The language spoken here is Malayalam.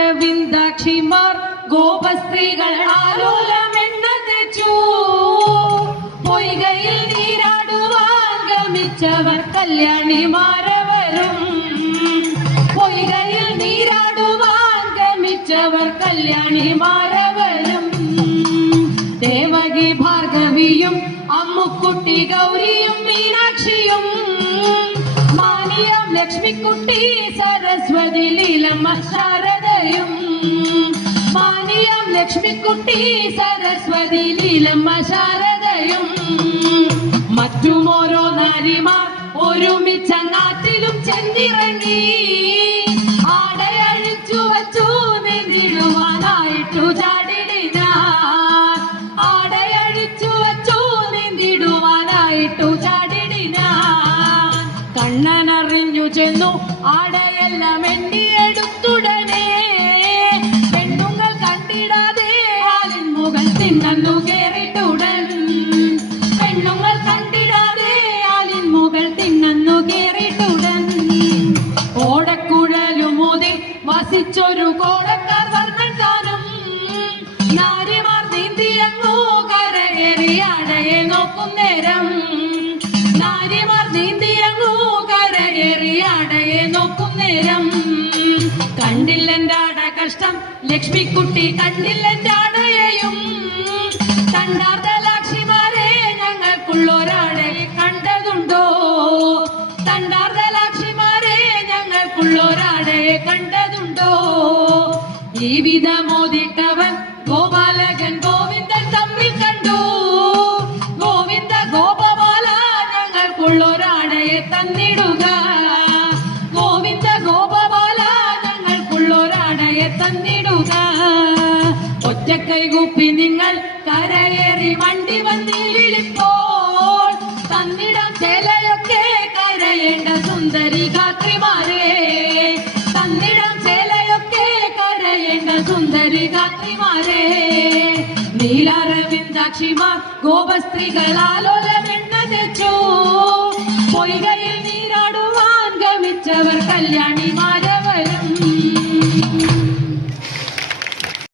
നീലാരവിന്ദാക്ഷിമാർ ഗോപസ്ത്രീകൾ ആലോലമെണ്ണ തെച്ചു പൊയ്കയിൽ നീരാടുവാൻ ഗമിച്ചവർ കല്യാണിമാരവരും പൊയ്കയിൽ നീരാടുവാൻ ഗമിച്ചവർ കല്യാണിമാരവരും ദേവകി ഭാർഗവിയും അമ്മുക്കുട്ടി ഗൗരിയും മീനാക്ഷിയും മാനിയം ലക്ഷ്മിക്കുട്ടി സരസ്വതി ലീലമ്മ ശാരദയും മാനിയം ലക്ഷ്മിക്കുട്ടി സരസ്വതി ലീലമ്മ ശാരദയും മറ്റുമോരോ നാരിമാർ ഒരുമിച്ചങ്ങാറ്റിലും ചെന്നിറങ്ങി ആടയഴിച്ചു വച്ചു നീന്തിടുവാനായിട്ടു ചാടിടിന ആടയഴിച്ചു വച്ചു നീന്തിടുവാനായിട്ടു ചാടിടിന കണ്ണനറിഞ്ഞു ചെന്നു ആടയെല്ലാം എണ്ണിയെടുത്തുടനെ പെണ്ണുങ്ങൾ കണ്ടിടാതെ ആലിൻ മുകൾ തിന്നു കേറിട്ടുടൻ പെണ്ണുങ്ങൾ കണ്ടിടാതെ ആലിൻ മുകൾ തിന്നു കേറിട്ടുടൻ ഓടക്കുഴലുമോതി വസിച്ചൊരു കോടക്കാർ വർണ്ണൻ താനും നാരിമാർ നീന്തിയങ്ങോ കരയേറി ആടയെ നോക്കും നേരം നാരിമാർ നീന്തിയങ്ങോ കരയേറി ആടയെ നോക്കും നേരം കണ്ടില്ലെന്റെ ആട കഷ്ടം ലക്ഷ്മിക്കുട്ടി കണ്ടില്ലെന്റെ ആടയെയും തണ്ടാർദ്ദലാക്ഷിമാരെ ഞങ്ങൾക്കുള്ളൊരാടെ കണ്ടതുണ്ടോ തണ്ടാർദ്ദലാക്ഷിമാരെ ഞങ്ങൾക്കുള്ളൊരാടെ കണ്ടതുണ്ടോ ഈ വിധമോദിട്ടവൻ ഗോപാലകൻ ഗോവിന്ദൻ തമ്മിൽ കണ്ടു ഗോവിന്ദ ഗോപബാല ഞങ്ങൾക്കുള്ളൊരാടയെ തന്നിടുക ഗോവിന്ദ ഗോപബാല ഞങ്ങൾക്കുള്ളൊരാടയെ തന്നിടുക ഒറ്റക്കൈ കൂപ്പി നിങ്ങൾ കരയേറി വണ്ടി വന്നിരിപ്പോൾ തന്നിടം ചേലയൊക്കെ കരയേണ്ട സുന്ദരി ഗാത്രിമാരെ തന്നിടം ചേലയൊക്കെ കരയേണ്ട സുന്ദരി ഗാത്രിമാരെ നീലാരവിന്ദാക്ഷിമാർ ഗോപസ്ത്രീകൾ ആലോലം